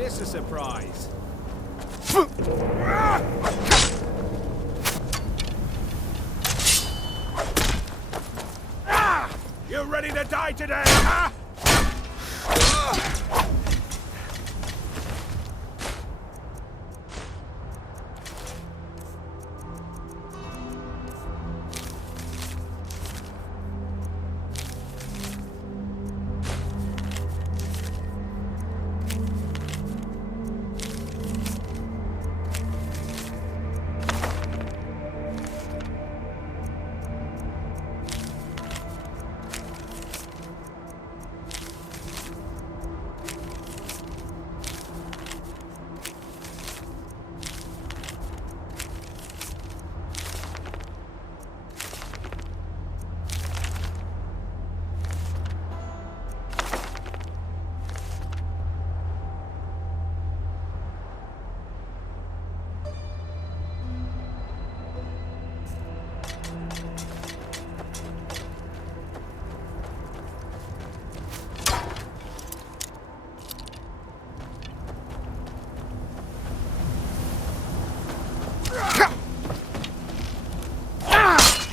this a surprise? You ready to die today, huh?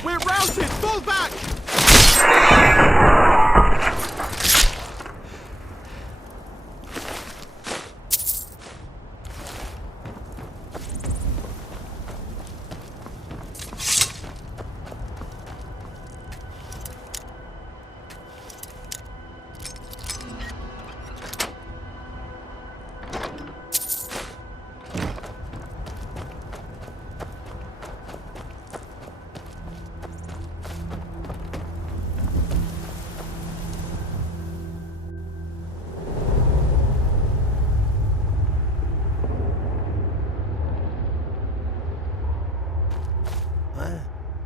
We're routed! Fall back!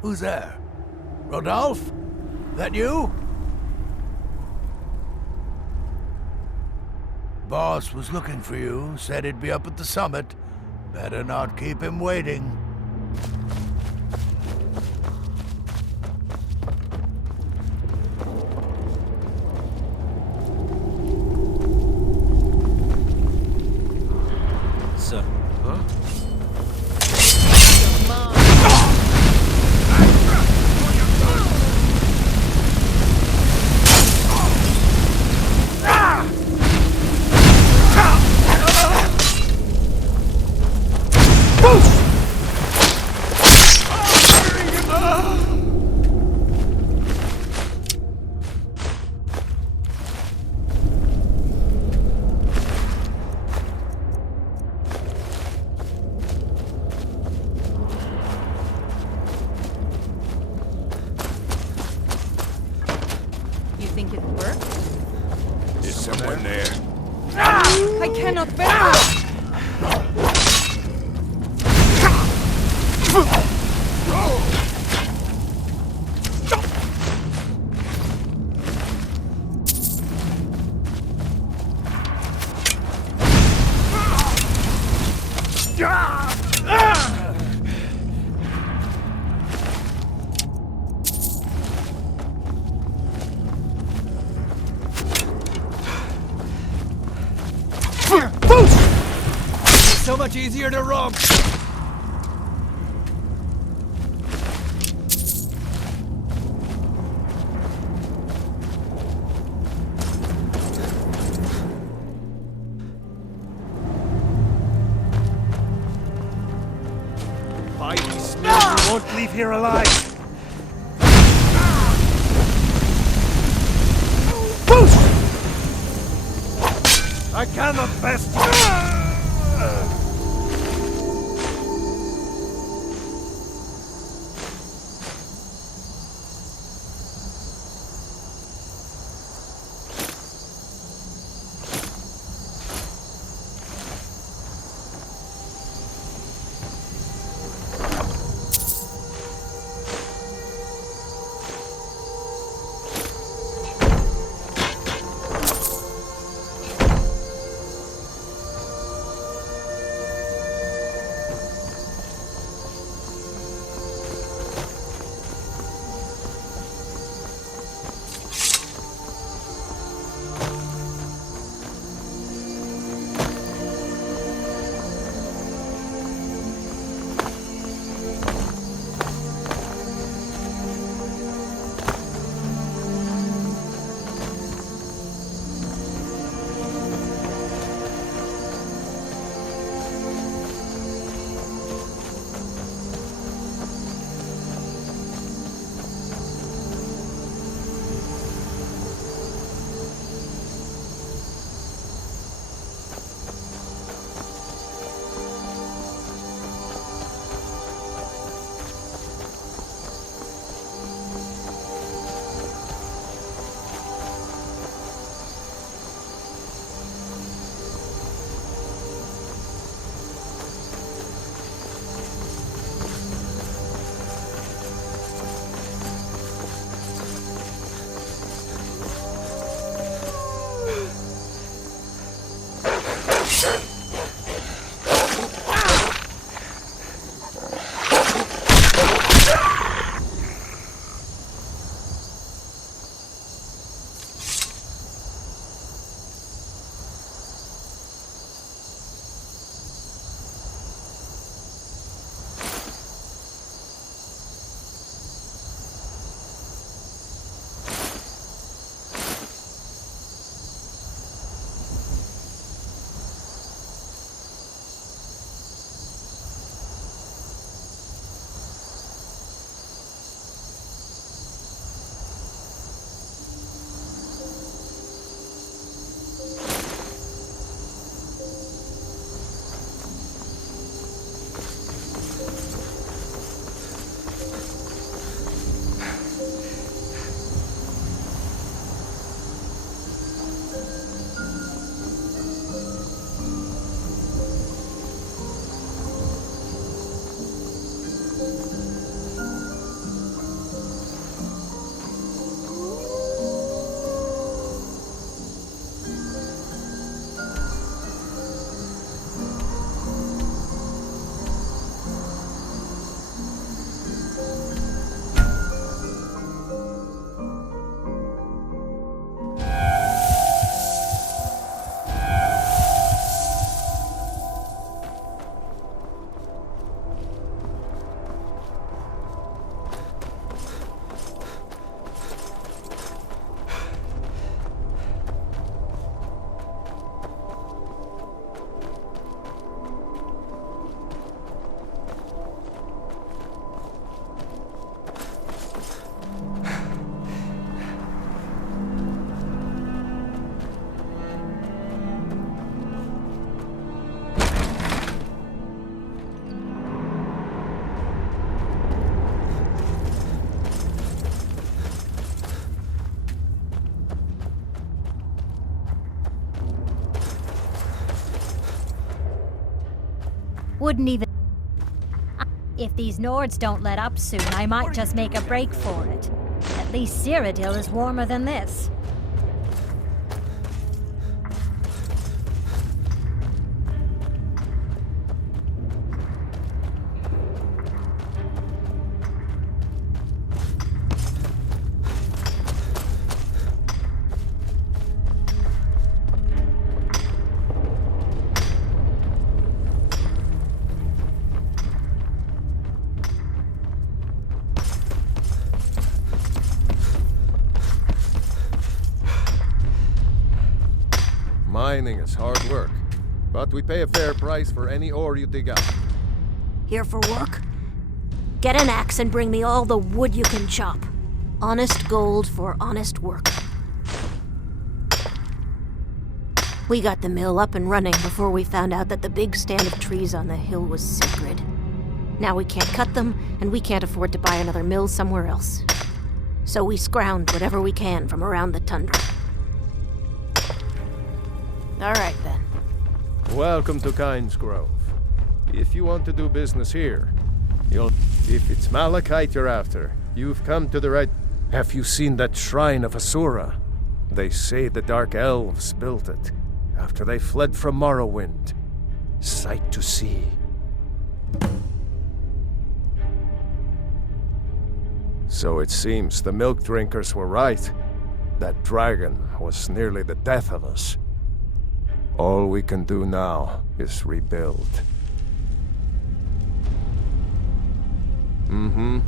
Who's there? Rodolphe? That you? Boss was looking for you, said he'd be up at the summit. Better not keep him waiting. Sir. Huh? Think it worked? Is someone there? I cannot bear it! So much easier to rob! By these spears, we won't leave here alive! I cannot best you! Wouldn't even... If these Nords don't let up soon, I might just make a break for it. At least Cyrodiil is warmer than this. Mining is hard work, but we pay a fair price for any ore you dig up. Here for work? Get an axe and bring me all the wood you can chop. Honest gold for honest work. We got the mill up and running before we found out that the big stand of trees on the hill was sacred. Now we can't cut them, and we can't afford to buy another mill somewhere else. So we scrounged whatever we can from around the tundra. All right, then. Welcome to Kynes Grove. If you want to do business here, if it's malachite you're after, you've come to the right... Have you seen that shrine of Asura? They say the Dark Elves built it, after they fled from Morrowind. Sight to see. So it seems the milk drinkers were right. That dragon was nearly the death of us. All we can do now is rebuild. Mm-hmm.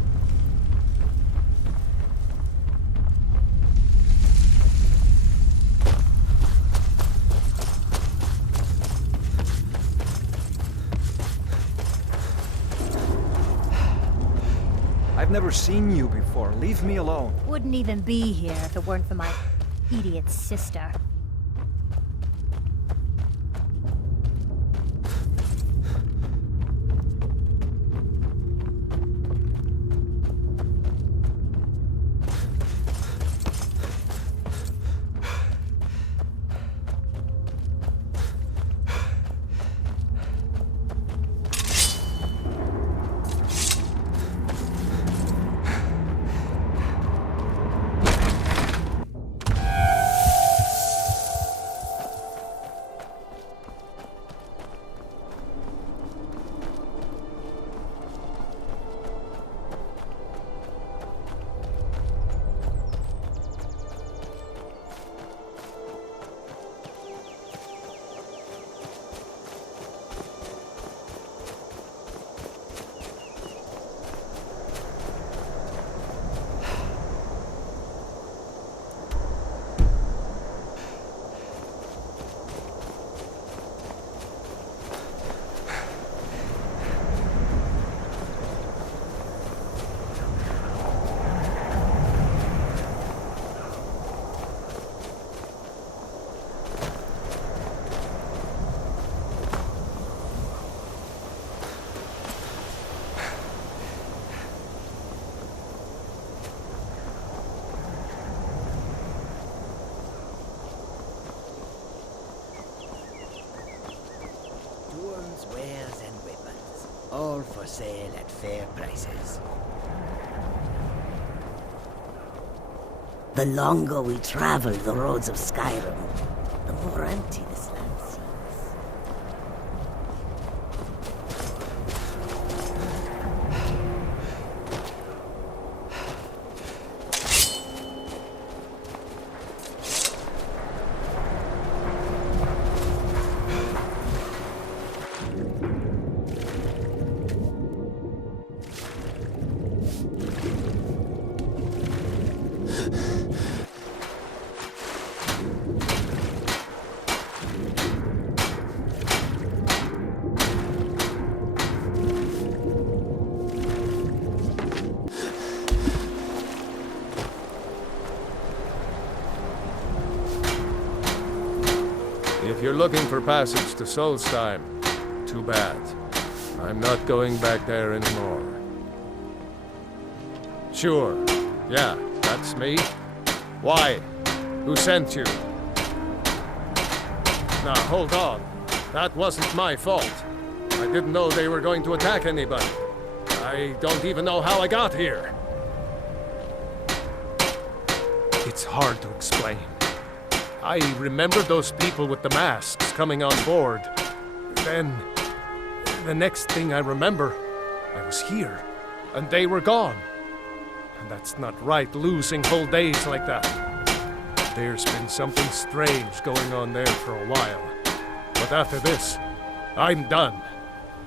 I've never seen you before. Leave me alone. Wouldn't even be here if it weren't for my idiot sister. arms, wares, and weapons, all for sale at fair prices. The longer we travel the roads of Skyrim, the more empty this land seems. If you're looking for passage to Solstheim, too bad. I'm not going back there anymore. Sure. Yeah, that's me. Why? Who sent you? Now, hold on. That wasn't my fault. I didn't know they were going to attack anybody. I don't even know how I got here. It's hard to explain. I remember those people with the masks coming on board. Then, the next thing I remember, I was here, and they were gone. And that's not right, losing whole days like that. There's been something strange going on there for a while. But after this, I'm done.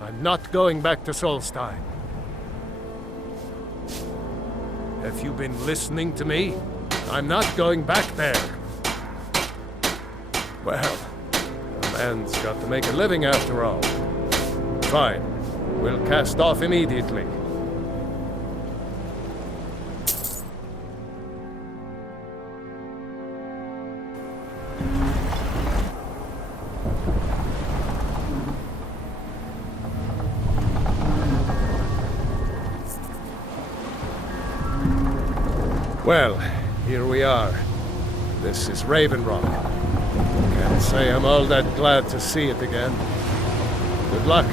I'm not going back to Solstheim. Have you been listening to me? I'm not going back there. Well, a man's got to make a living after all. Fine. We'll cast off immediately. Well, here we are. This is Raven Rock. Can't say I'm all that glad to see it again. Good luck.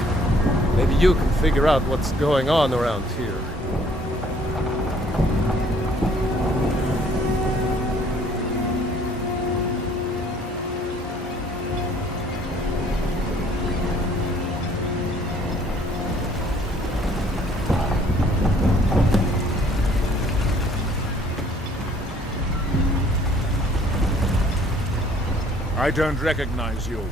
Maybe you can figure out what's going on around here. I don't recognize you.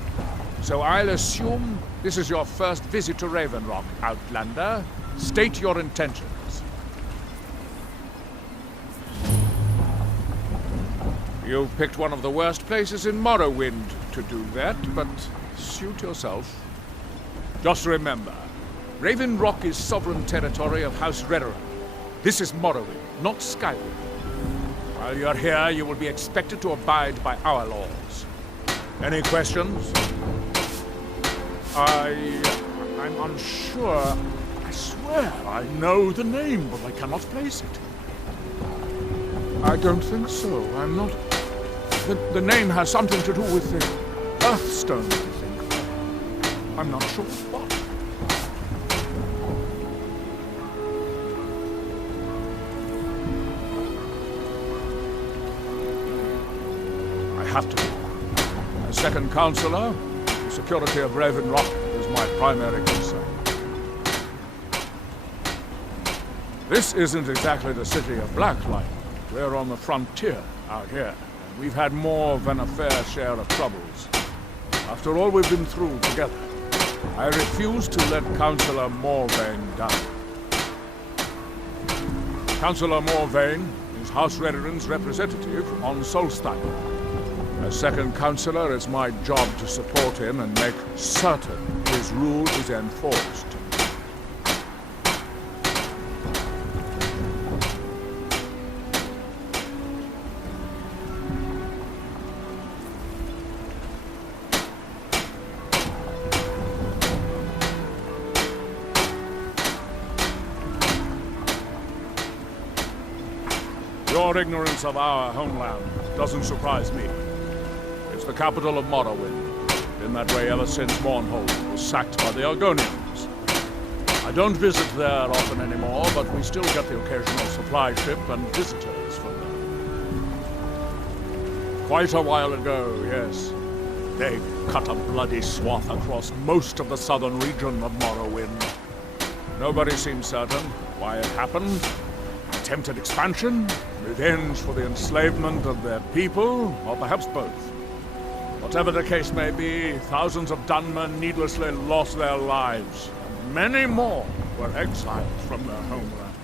So I'll assume this is your first visit to Raven Rock, Outlander. State your intentions. You've picked one of the worst places in Morrowind to do that, but suit yourself. Just remember, Raven Rock is sovereign territory of House Redoran. This is Morrowind, not Skyrim. While you're here, you will be expected to abide by our laws. Any questions? I'm unsure. I swear I know the name, but I cannot place it. I don't think so. I'm not... The name has something to do with the Earthstone, I think. I'm not sure what. I have to. As second counselor, the security of Raven Rock is my primary concern. This isn't exactly the city of Blacklight. We're on the frontier out here, and we've had more than a fair share of troubles. After all we've been through together, I refuse to let Councillor Morvain down. Councillor Morvain is House Redoran's representative on Solstheim. As second counselor, it's my job to support him and make certain his rule is enforced. Your ignorance of our homeland doesn't surprise me. It's the capital of Morrowind. Been that way ever since Mournhold was sacked by the Argonians. I don't visit there often anymore, but we still get the occasional supply ship and visitors from there. Quite a while ago, yes. They cut a bloody swath across most of the southern region of Morrowind. Nobody seems certain why it happened. Attempted expansion, revenge for the enslavement of their people, or perhaps both. Whatever the case may be, thousands of Dunmer needlessly lost their lives, and many more were exiled from their homeland.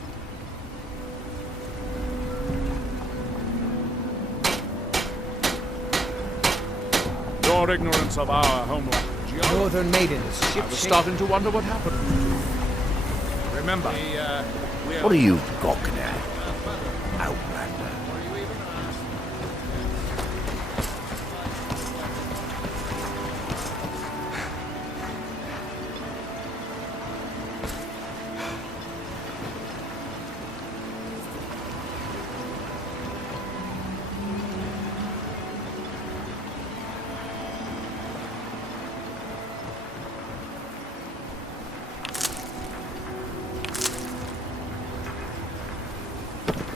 Your ignorance of our homeland, geography, Northern maidens, I was starting to wonder what happened. Remember, What are you gawking at, Outlander?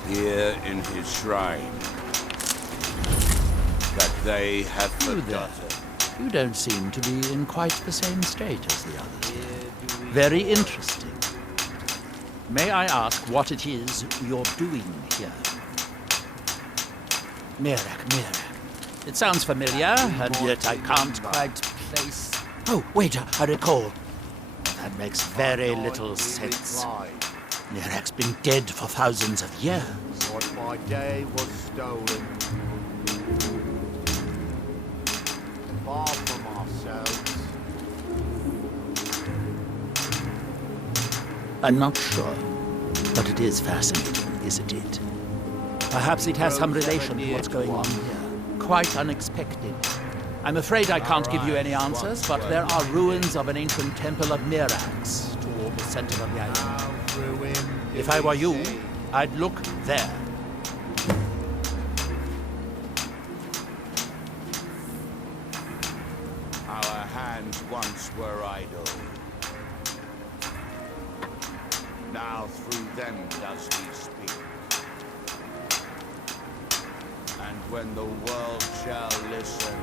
Here in his shrine, that they have forgotten. You don't seem to be in quite the same state as the others. Very interesting. May I ask what it is you're doing here? Miraak. It sounds familiar, and yet I can't quite place... Oh, wait, I recall. That makes very little sense. Miraak's been dead for thousands of years. What my day was stolen. Far from ourselves. I'm not sure, but it is fascinating, isn't it? Perhaps it has some relation to what's going on here. Quite unexpected. I'm afraid I can't give you any answers, but there are ruins of an ancient temple of Miraak's toward the center of the island. If I were you, I'd look there. Our hands once were idle. Now through them does he speak. And when the world shall listen,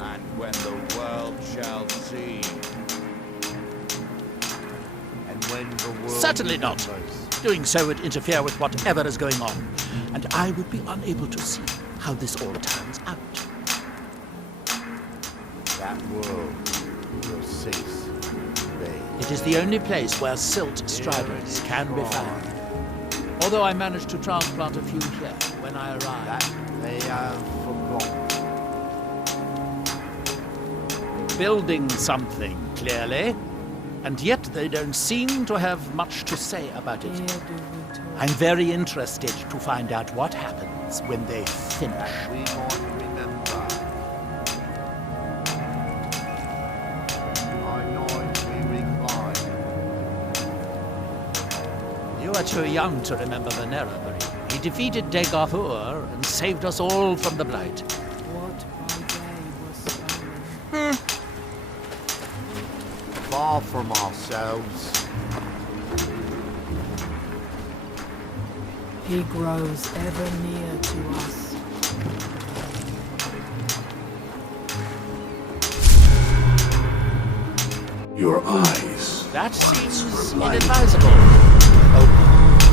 and when the world shall see, Certainly not. Doing so would interfere with whatever is going on, and I would be unable to see how this all turns out. That world will cease to be. It is the only place where silt striders can be found. Although I managed to transplant a few here when I arrived. That they have forgotten. Building something, clearly. And yet they don't seem to have much to say about it. I'm very interested to find out what happens when they finish. We might remember. By night we recline. You are too young to remember the Nerabri. He defeated Dagorthur and saved us all from the Blight. What by day was stolen. Far from ourselves. He grows ever near to us. your eyes. That seems inadvisable. Oh,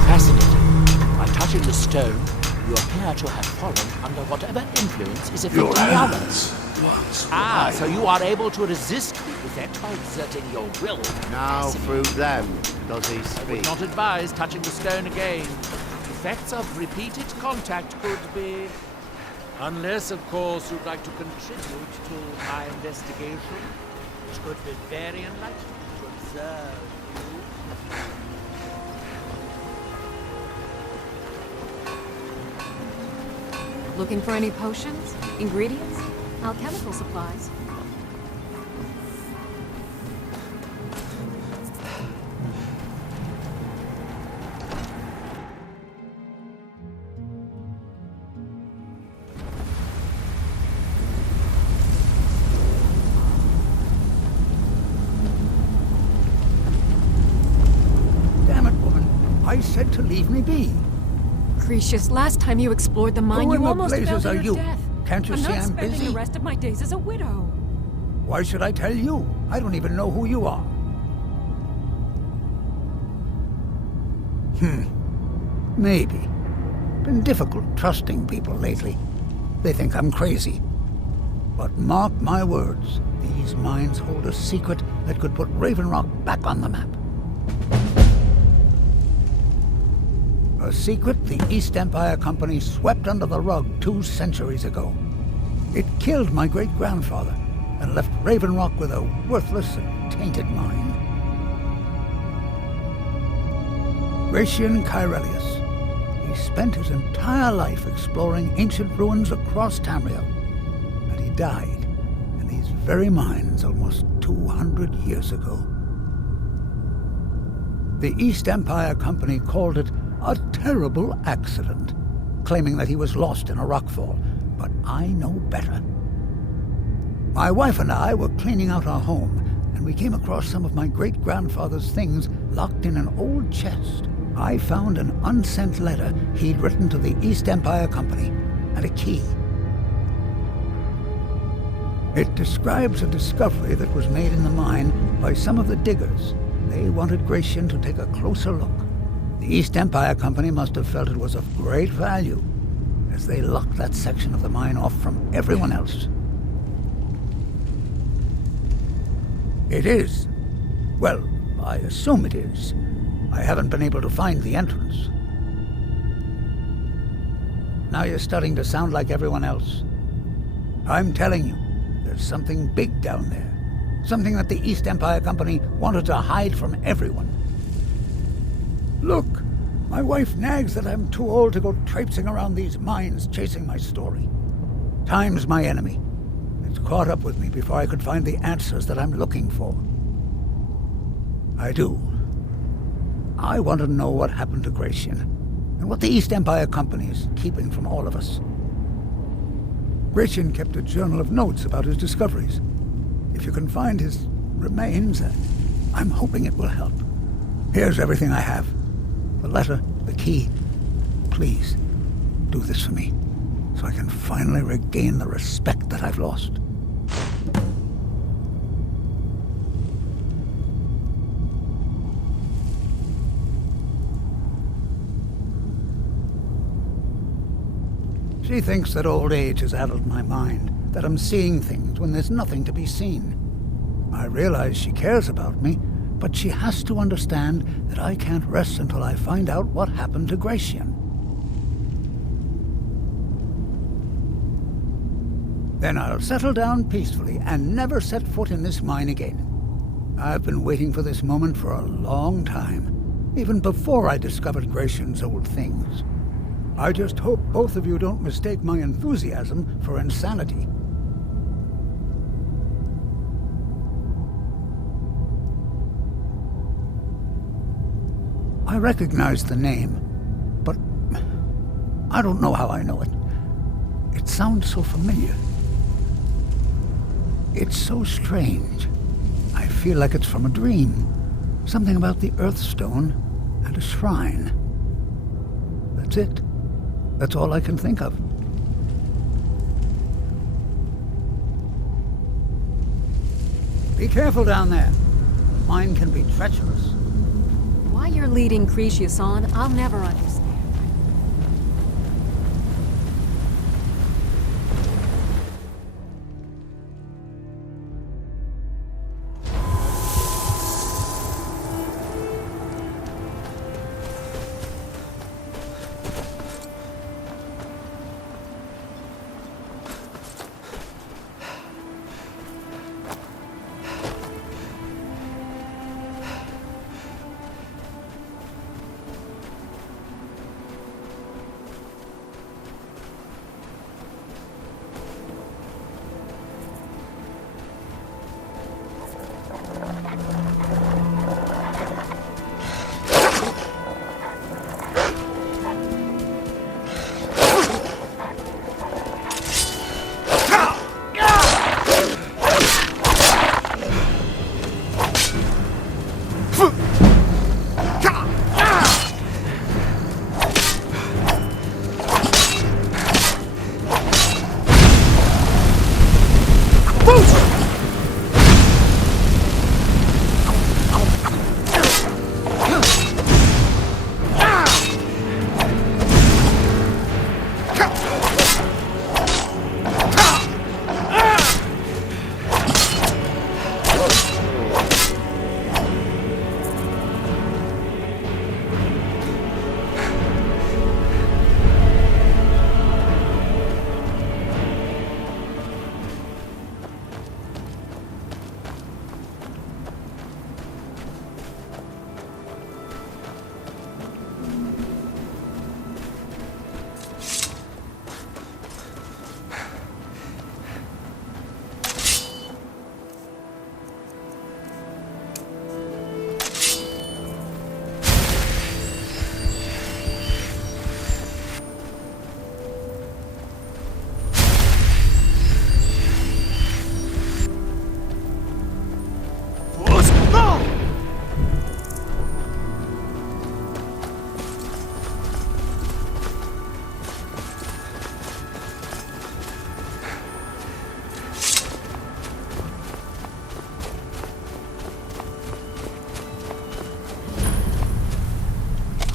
fascinating. By touching the stone, you appear to have fallen under whatever influence is affecting Your the hands. others. So you are able to resist the effect by exerting your will. Now through them does he I would speak. not advise touching the stone again. Effects of repeated contact could be... Unless, of course, you'd like to contribute to my investigation, which could be very enlightening to observe you. Looking for any potions? Ingredients? Alchemical supplies? I said to leave me be. Cretius, last time you explored the mine, Who in you the almost fell blazes to are your you? death. Can't you I'm see not I'm spending busy? the rest of my days as a widow. Why should I tell you? I don't even know who you are. Maybe. Been difficult trusting people lately. They think I'm crazy. But mark my words, these mines hold a secret that could put Raven Rock back on the map. A secret the East Empire Company swept under the rug 2 centuries ago. It killed my great-grandfather and left Raven Rock with a worthless and tainted mine. Gratian Kyrelius. He spent his entire life exploring ancient ruins across Tamriel, and he died in these very mines almost 200 years ago. The East Empire Company called it a terrible accident, claiming that he was lost in a rockfall, but I know better. My wife and I were cleaning out our home, and we came across some of my great-grandfather's things locked in an old chest. I found an unsent letter he'd written to the East Empire Company, and a key. It describes a discovery that was made in the mine by some of the diggers. They wanted Gratian to take a closer look. The East Empire Company must have felt it was of great value, as they locked that section of the mine off from everyone else. It is. Well, I assume it is. I haven't been able to find the entrance. Now you're starting to sound like everyone else. I'm telling you, there's something big down there. Something that the East Empire Company wanted to hide from everyone. Look, my wife nags that I'm too old to go traipsing around these mines chasing my story. Time's my enemy. It's caught up with me before I could find the answers that I'm looking for. I do. I want to know what happened to Gratian, and what the East Empire Company is keeping from all of us. Gratian kept a journal of notes about his discoveries. If you can find his remains, I'm hoping it will help. Here's everything I have. The letter, the key. Please, do this for me, so I can finally regain the respect that I've lost. She thinks that old age has addled my mind, that I'm seeing things when there's nothing to be seen. I realize she cares about me, but she has to understand that I can't rest until I find out what happened to Gratian. Then I'll settle down peacefully and never set foot in this mine again. I've been waiting for this moment for a long time, even before I discovered Gratian's old things. I just hope both of you don't mistake my enthusiasm for insanity. I recognize the name, but I don't know how I know it. It sounds so familiar. It's so strange. I feel like it's from a dream. Something about the Earthstone and a shrine. That's it. That's all I can think of. Be careful down there. The mine can be treacherous. Why you're leading Cretius on, I'll never understand.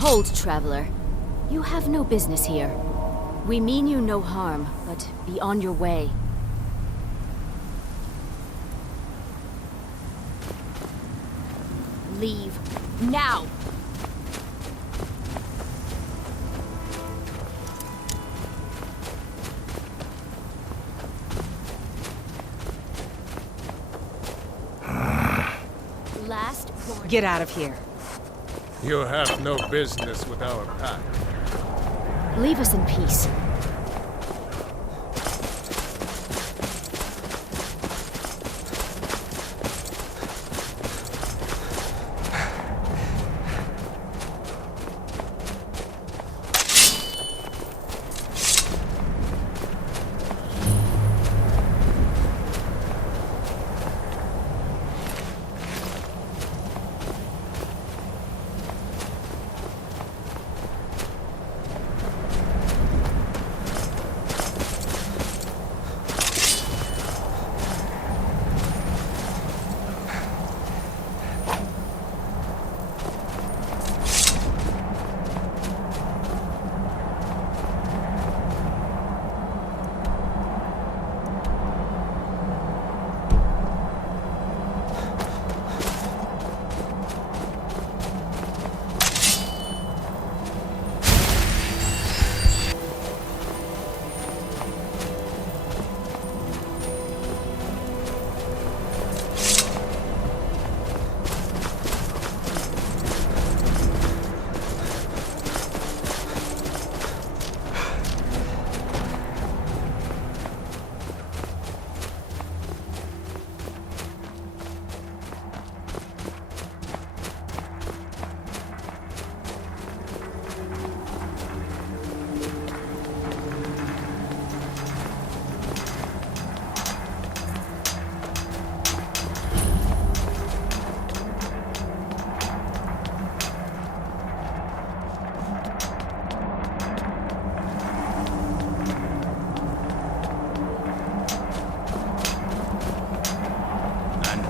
Hold, traveler. You have no business here. We mean you no harm, but be on your way. Leave. Now! Last warning. Get out of here. You have no business with our pack. Leave us in peace.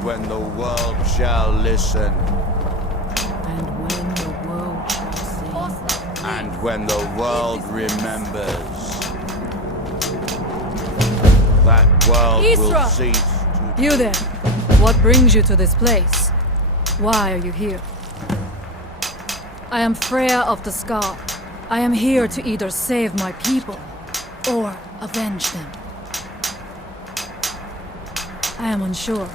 When the world shall listen. And when the world shall see. And when the world remembers. That world will cease to... You there. What brings you to this place? Why are you here? I am Freya of the Scar. I am here to either save my people or avenge them. I am unsure.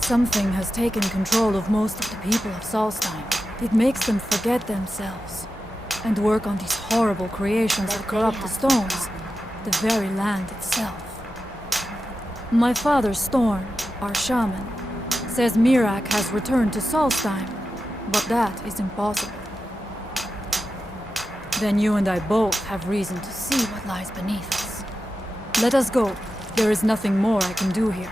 Something has taken control of most of the people of Solstheim. It makes them forget themselves and work on these horrible creations that corrupt the stones, the very land itself. My father, Storm, our shaman, says Miraak has returned to Solstheim, but that is impossible. Then you and I both have reason to see what lies beneath us. Let us go. There is nothing more I can do here.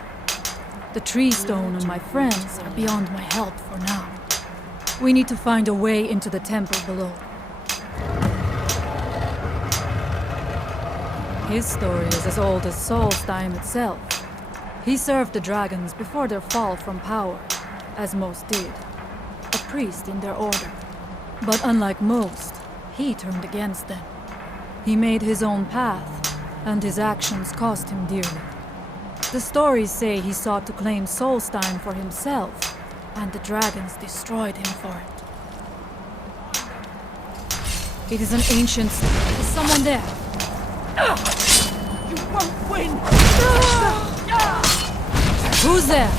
The tree stone and my friends are beyond my help for now. We need to find a way into the temple below. His story is as old as Solstheim itself. He served the dragons before their fall from power, as most did. A priest in their order. But unlike most, he turned against them. He made his own path, and his actions cost him dearly. The stories say he sought to claim Solstheim for himself, and the dragons destroyed him for it. It is an ancient story. Is someone there? You won't win! Who's there?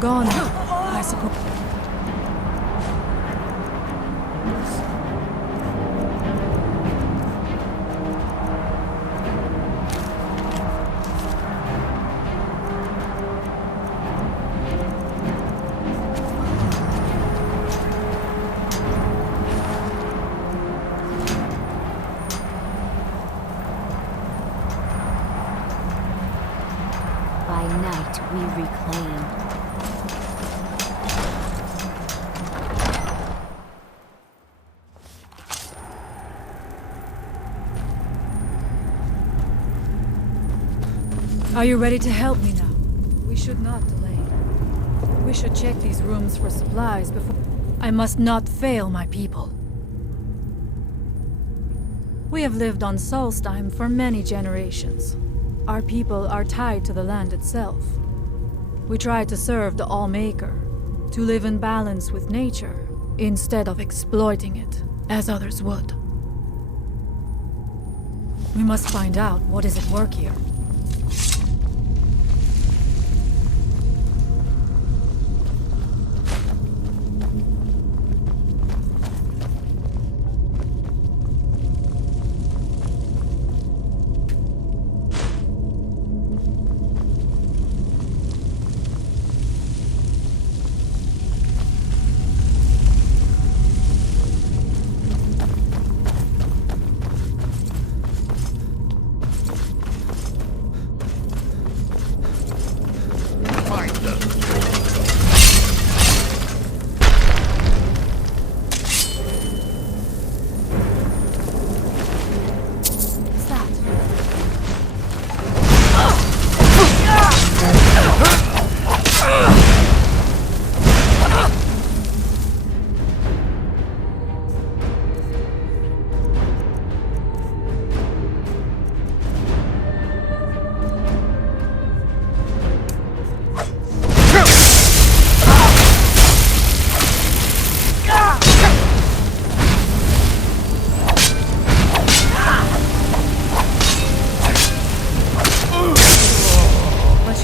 Gone, I suppose. By night we reclaim. Are you ready to help me now? We should not delay. We should check these rooms for supplies before... I must not fail my people. We have lived on Solstheim for many generations. Our people are tied to the land itself. We try to serve the Allmaker, to live in balance with nature, instead of exploiting it, as others would. We must find out what is at work here.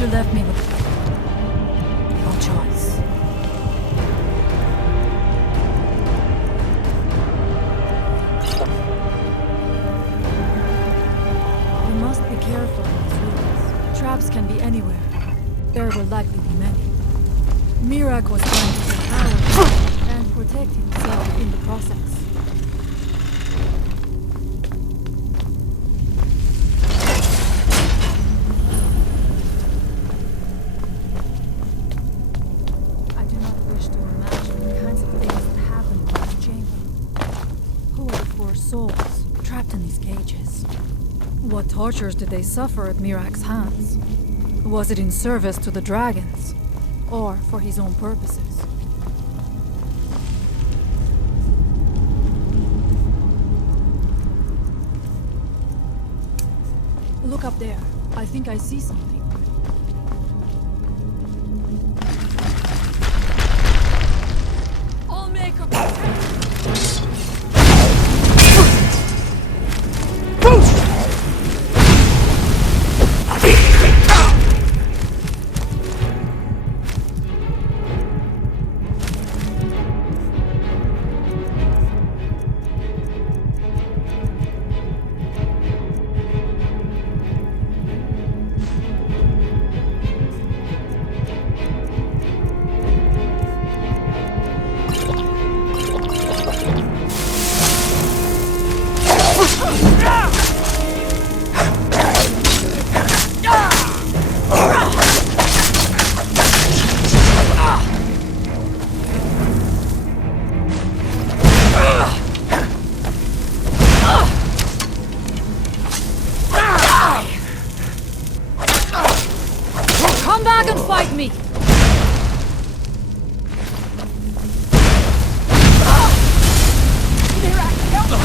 You left me with no choice. We must be careful in these rooms. Traps can be anywhere. There will likely be many. Miraak was trying to take power and protect himself in the process. Souls trapped in these cages. What tortures did they suffer at Miraak's hands? Was it in service to the dragons, or for his own purposes? Look up there. I think I see something. Allmaker, protect! Come back and fight me! Miraak, help me!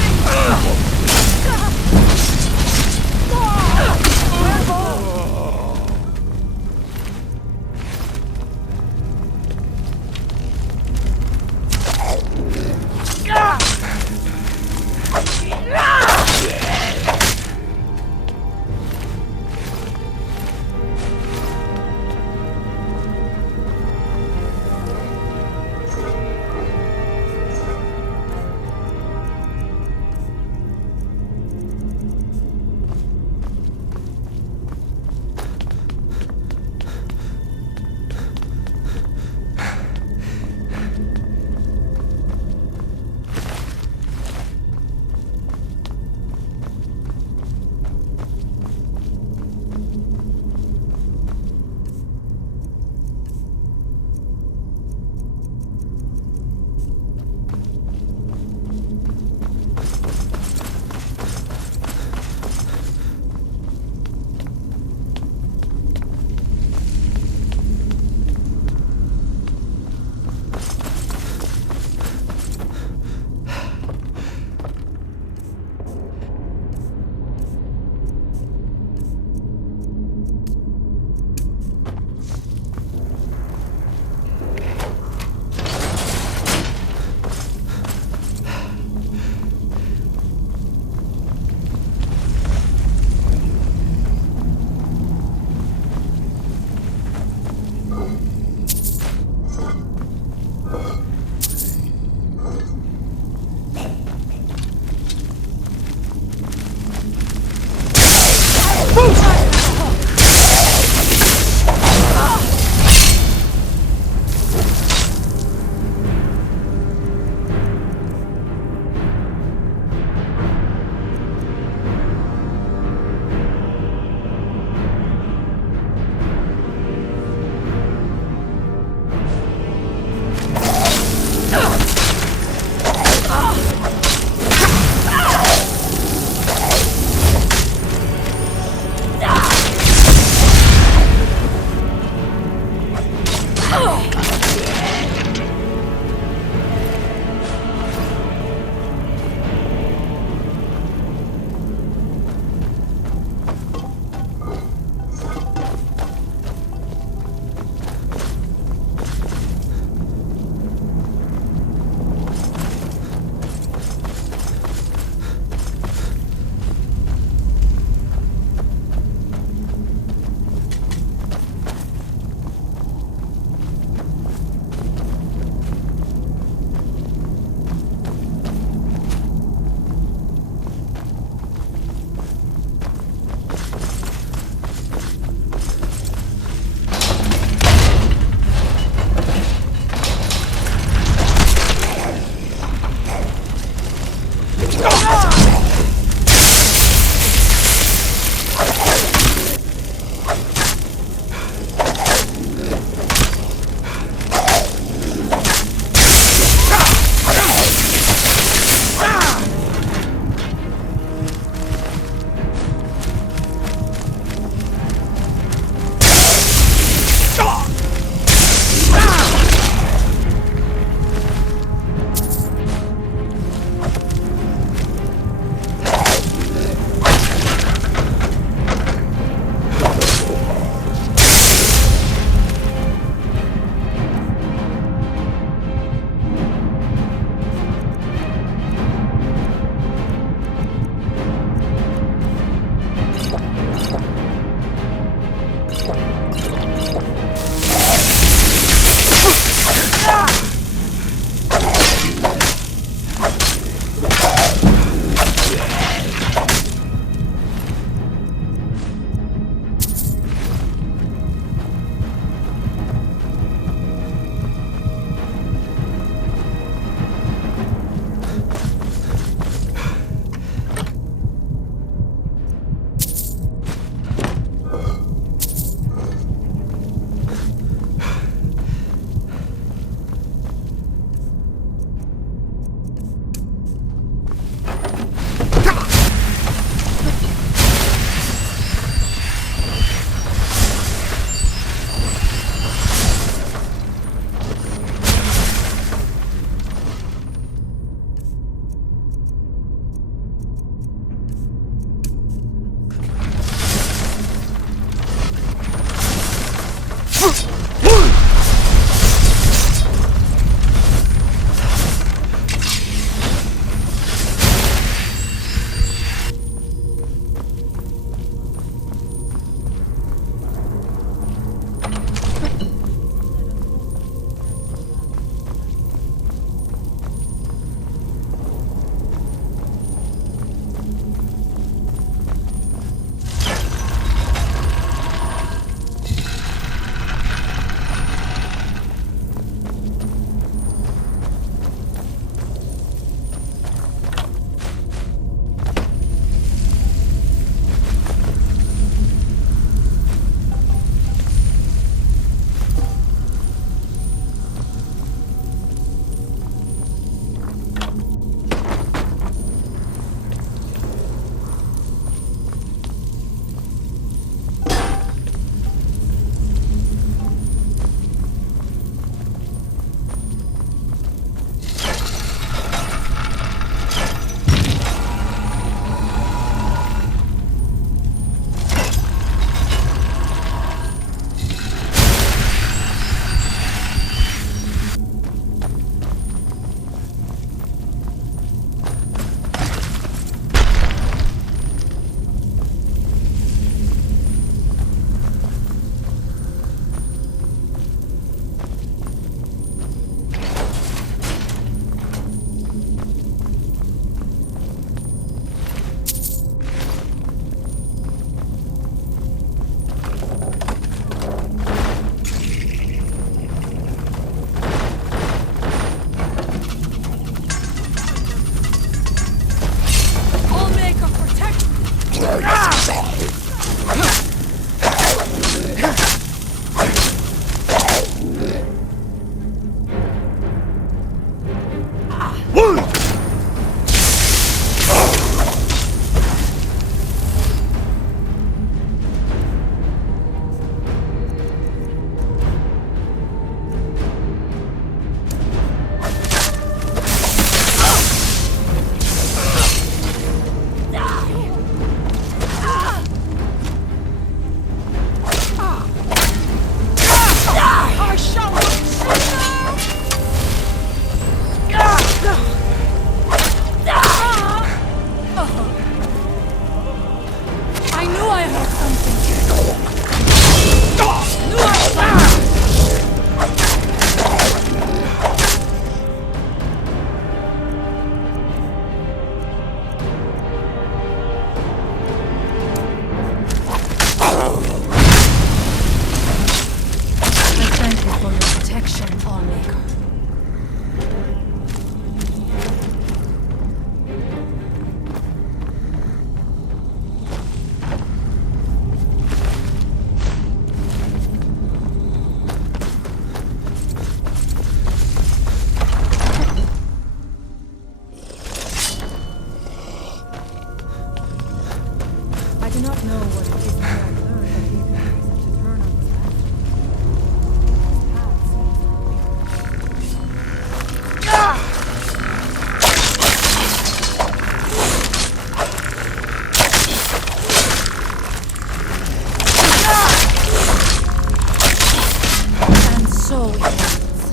soul wants.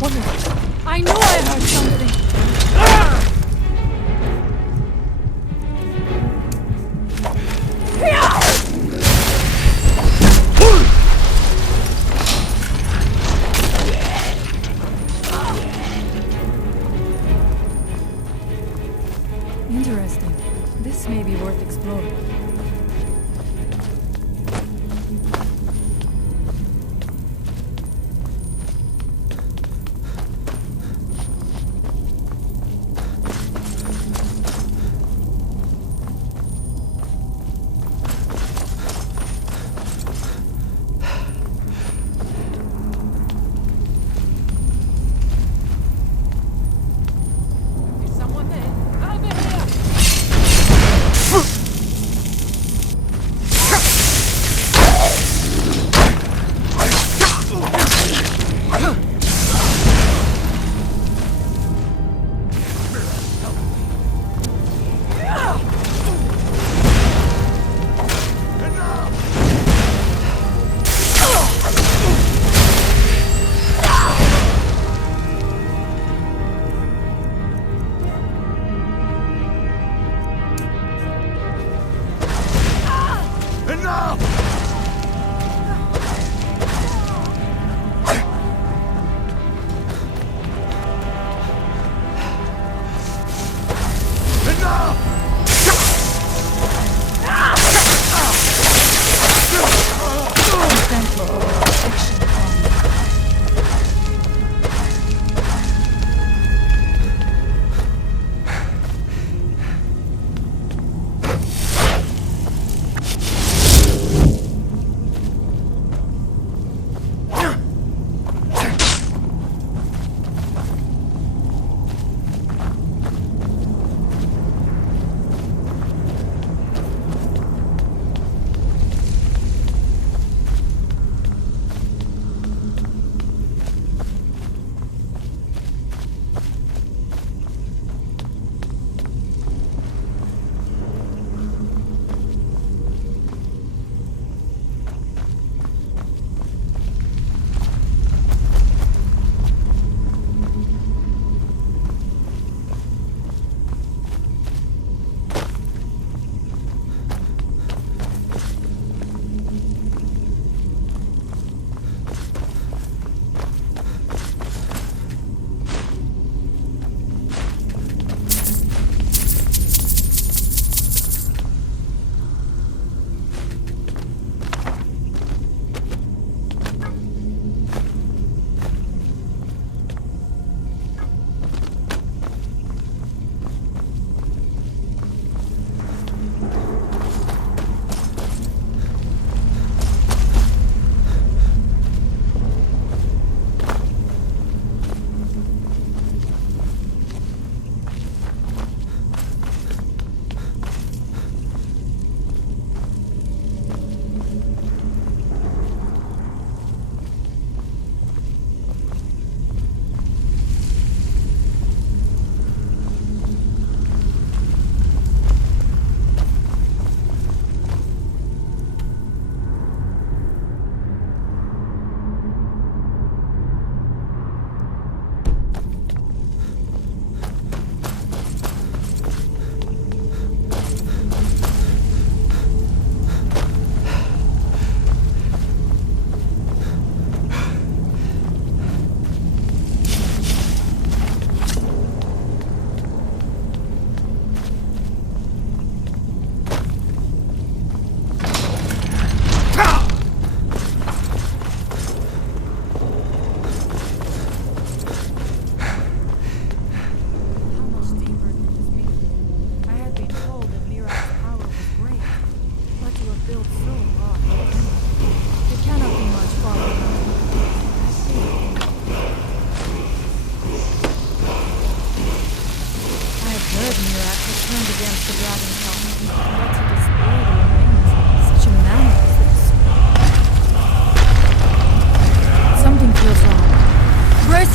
What is it? I knew I heard something! Interesting. This may be worth exploring.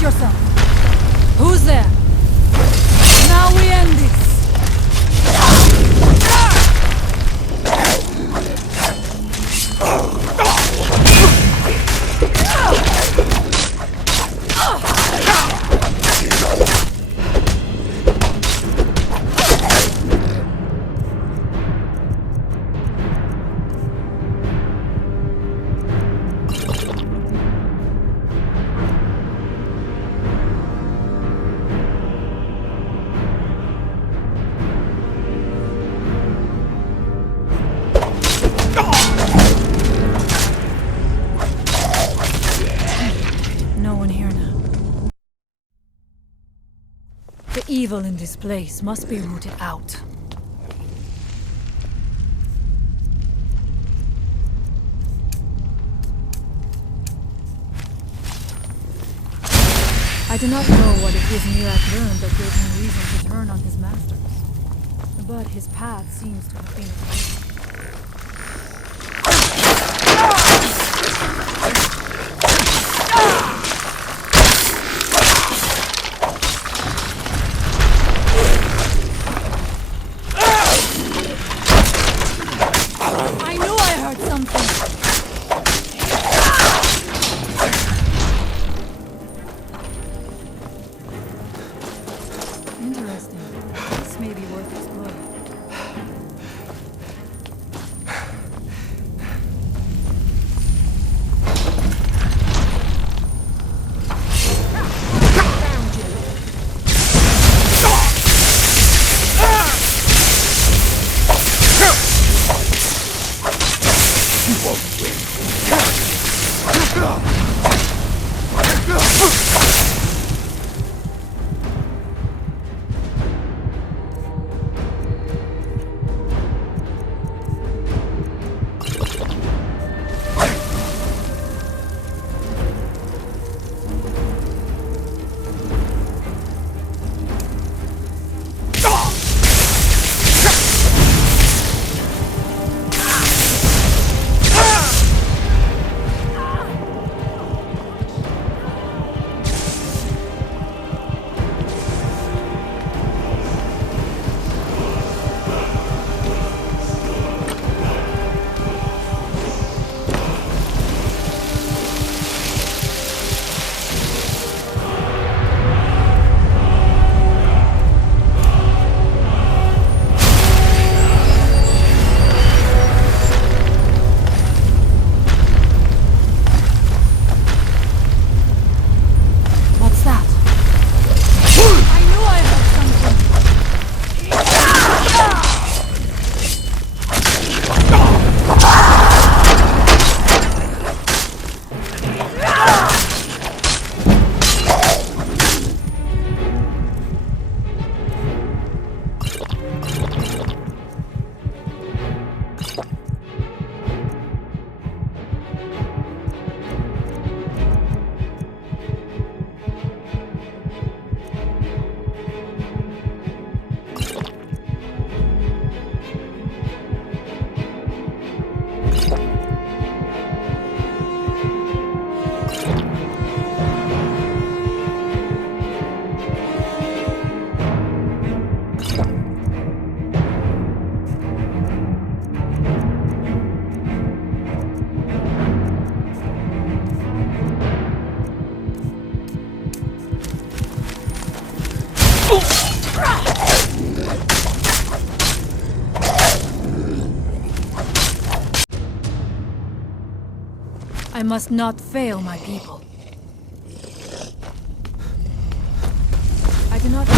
yourself. Who's there? Now we end this. The evil in this place must be rooted out. I do not know what it is Miraak learned that gave him reason to turn on his masters. But his path seems to have been clear. I knew I heard something! Interesting. This may be worth exploring. I must not fail my people. I do not know.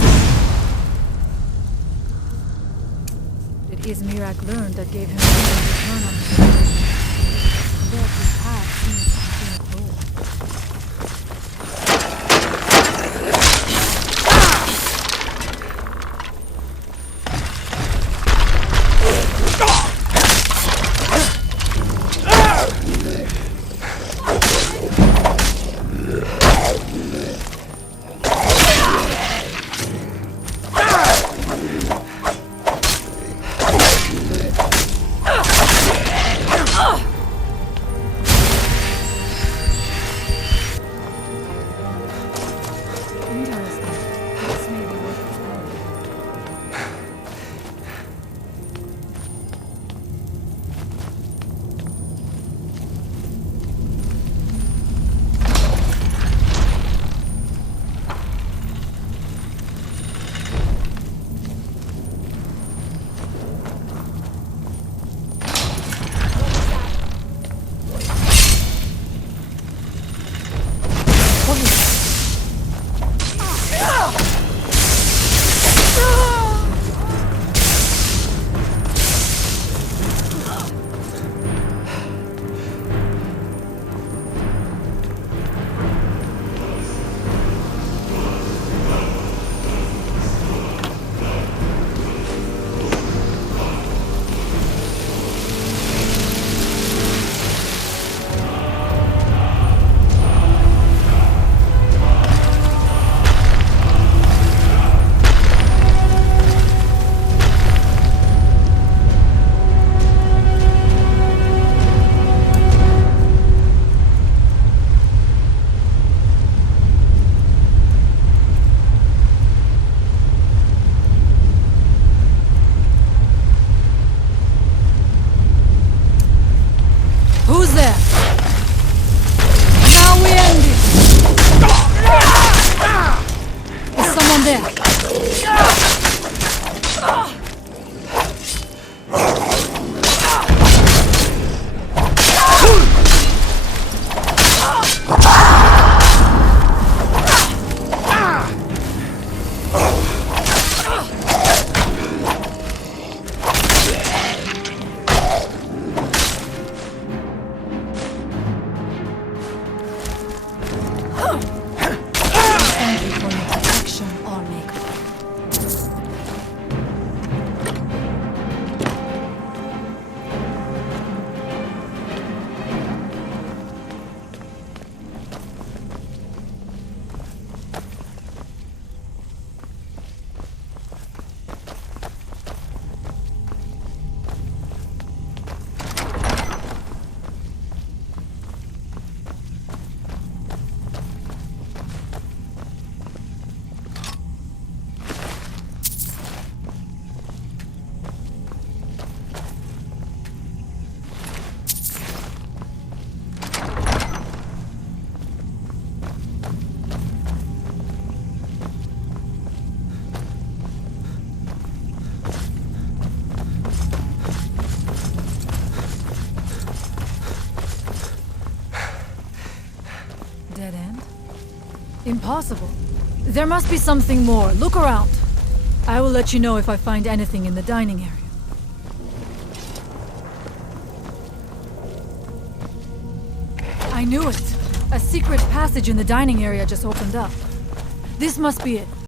It is Miraak learned that gave him reason to turn on his masters. But his path seems to have been clear. Thank you for your protection, Lawmaker. Dead end? Impossible. There must be something more. Look around. I will let you know if I find anything in the dining area. I knew it. A secret passage in the dining area just opened up. This must be it.